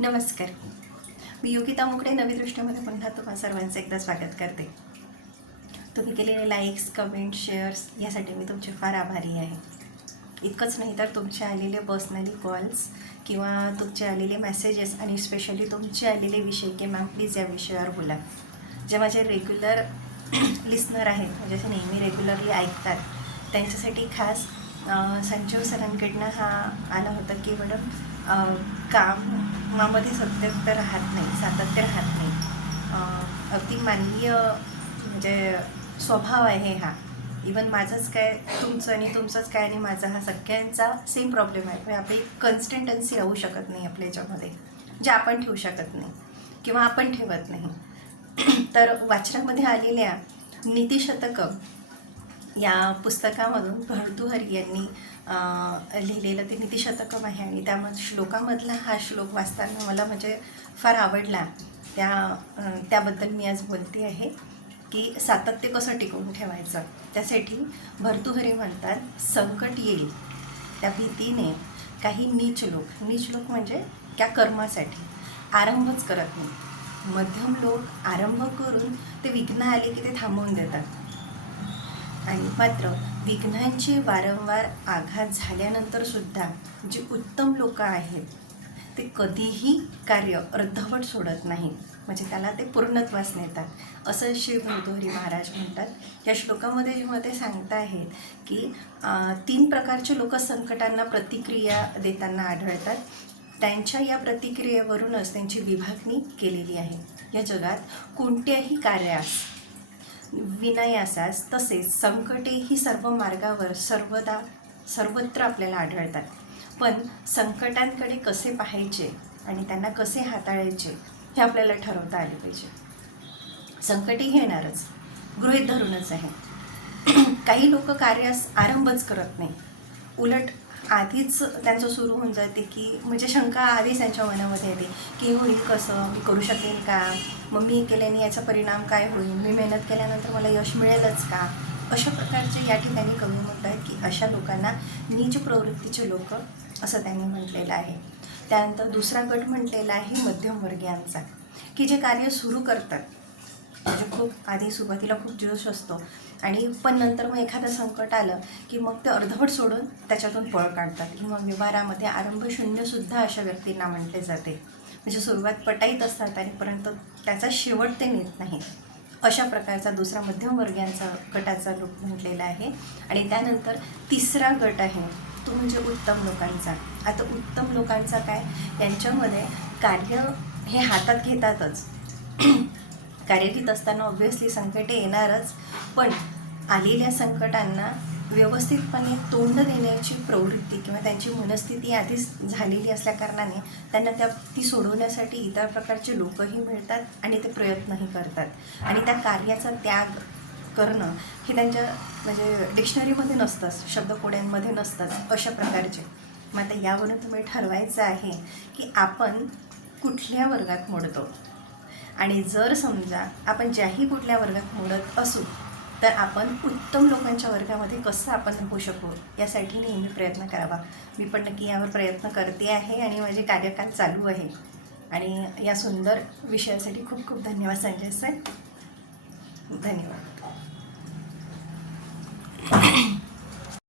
नमस्कार. मी योगिता मुकडे नवी दृष्टीमध्ये पुन्हा तुम्हा सर्वांचं एकदा स्वागत करते. तुम्ही केलेले लाईक्स कमेंट शेअर्स यासाठी मी तुमचे फार आभारी आहे. इतकंच नाही तर तुमचे आलेले पर्सनली कॉल्स किंवा तुमचे आलेले मेसेजेस आणि स्पेशली तुमचे आलेले विषय की मॅम प्लीज या विषयावर बोला. जे माझे रेग्युलर लिस्नर आहेत म्हणजे असे नेहमी रेग्युलरली ऐकतात त्यांच्यासाठी खास संजीव सरांकडनं हा आला होता की मॅडम कामामध्ये सत्य राहत नाही सातत्य राहत नाही. अगदी मानवीय म्हणजे स्वभाव आहे हा. इवन माझंच काय तुमचं आणि तुमचंच काय आणि माझा हा सगळ्यांचा सेम प्रॉब्लेम आहे. म्हणजे आपली कन्स्टंटन्सी राहू शकत नाही आपल्या याच्यामध्ये. जे आपण ठेवू शकत नाही. किंवा आपण ठेवत नाही. तर वाचनामध्ये आलेल्या नीतिशतकं या पुस्तकामधून भर्तुहरी यांनी लिहिलेलं ते नीतिशतकम आहे. आणि त्या श्लोकामधला हा श्लोक वाचताना मला म्हणजे फार आवडला. त्या त्याबद्दल मी आज बोलते आहे की सातत्य कसं टिकवून ठेवायचं. त्यासाठी भर्तुहरी म्हणतात संकट येईल. त्या भीतीने काही नीच लोक नीच लोक म्हणजे त्या कर्मासाठी. आरंभच करत नाही. मध्यम लोक आरंभ करून ते विघ्न आले की ते थांबवून देतात. आणि मात्र विघ्नांचे वारंवार आघात झाल्यानंतरसुद्धा जे उत्तम लोक आहेत ते कधीही कार्य अर्धवट सोडत नाही. म्हणजे त्याला ते पूर्णत्वास नेतात. असं श्री भरतोहरी महाराज म्हणतात. या श्लोकामध्ये जेव्हा ते सांगत आहेत की तीन प्रकारचे लोक संकटांना प्रतिक्रिया देताना आढळतात. त्यांच्या या प्रतिक्रियेवरूनच त्यांची विभागणी केलेली आहे. या जगात कोणत्याही कार्यास विनयासास तसेच संकटे ही सर्व मार्गावर सर्वदा सर्वत्र आपल्याला आढळतात. पण संकटांकडे कसे पाहायचे आणि त्यांना कसे हाताळायचे हे आपल्याला ठरवता आले पाहिजे. संकटे येणारच. गृहीत धरूनच आहे. काही लोक कार्यास आरंभच करत नाही उलट आधीच त्यांचं सुरू होऊन जाते की म्हणजे शंका आधीच त्यांच्या मनामध्ये येते की होईल कसं? मी करू शकेन का? मग मी केल्याने याचा परिणाम काय होईल? मी मेहनत केल्यानंतर मला यश मिळेलच का? अशा प्रकारचे या ठिकाणी कवी म्हणत आहेत की अशा लोकांना नीच प्रवृत्तीचे लोक असं त्यांनी म्हटलेलं आहे. त्यानंतर दुसरा गट म्हटलेला आहे मध्यमवर्गीयांचा की जे कार्य सुरू करतात. म्हणजे खूप आधी सुरुवातीला खूप जोश असतो. आणि पण नंतर मग एखादं संकट आलं की मग ते अर्धवट सोडून त्याच्यातून पळ काढतात. किंवा व्यवहारामध्ये आरंभ शून्यसुद्धा अशा व्यक्तींना म्हटले जाते. म्हणजे सुरुवात पटाईत असतात आणि परंतु त्याचा शेवट ते नेत नाही अशा प्रकारचा दुसरा मध्यमवर्गीयांचा गटाचा लोक म्हटलेला आहे. आणि त्यानंतर तिसरा गट आहे तो म्हणजे उत्तम लोकांचा. आता उत्तम लोकांचा काय? यांच्यामध्ये कार्य हे हातात घेतातच. कार्यरत असताना ऑब्व्हियसली संकटे येणारच पण आलेल्या संकटांना व्यवस्थितपणे तोंड देण्याची प्रवृत्ती किंवा त्यांची मनस्थिती आधीच झालेली असल्याकारणाने त्यांना त्या ती सोडवण्यासाठी इतर प्रकारचे लोकही मिळतात आणि ते प्रयत्नही करतात. आणि त्या कार्याचा त्याग करणं हे त्यांच्या म्हणजे डिक्शनरीमध्ये नसतंच शब्दकोड्यांमध्ये नसतंच अशा प्रकारचे. मग आता यावरून तुम्ही ठरवायचं आहे की आपण कुठल्या वर्गात मोडतो? आणि जर समजा आपण ज्याही कुठल्या वर्गात मोडत असू तर आपण उत्तम लोकांच्या वर्गामध्ये कसं आपण होऊ शकू यासाठी नेहमी प्रयत्न करावा. मी पण नक्की यावर प्रयत्न करते आहे आणि माझे कार्यकाल चालू आहे. आणि या सुंदर विषयासाठी खूप खूप धन्यवाद संजय साहेब धन्यवाद.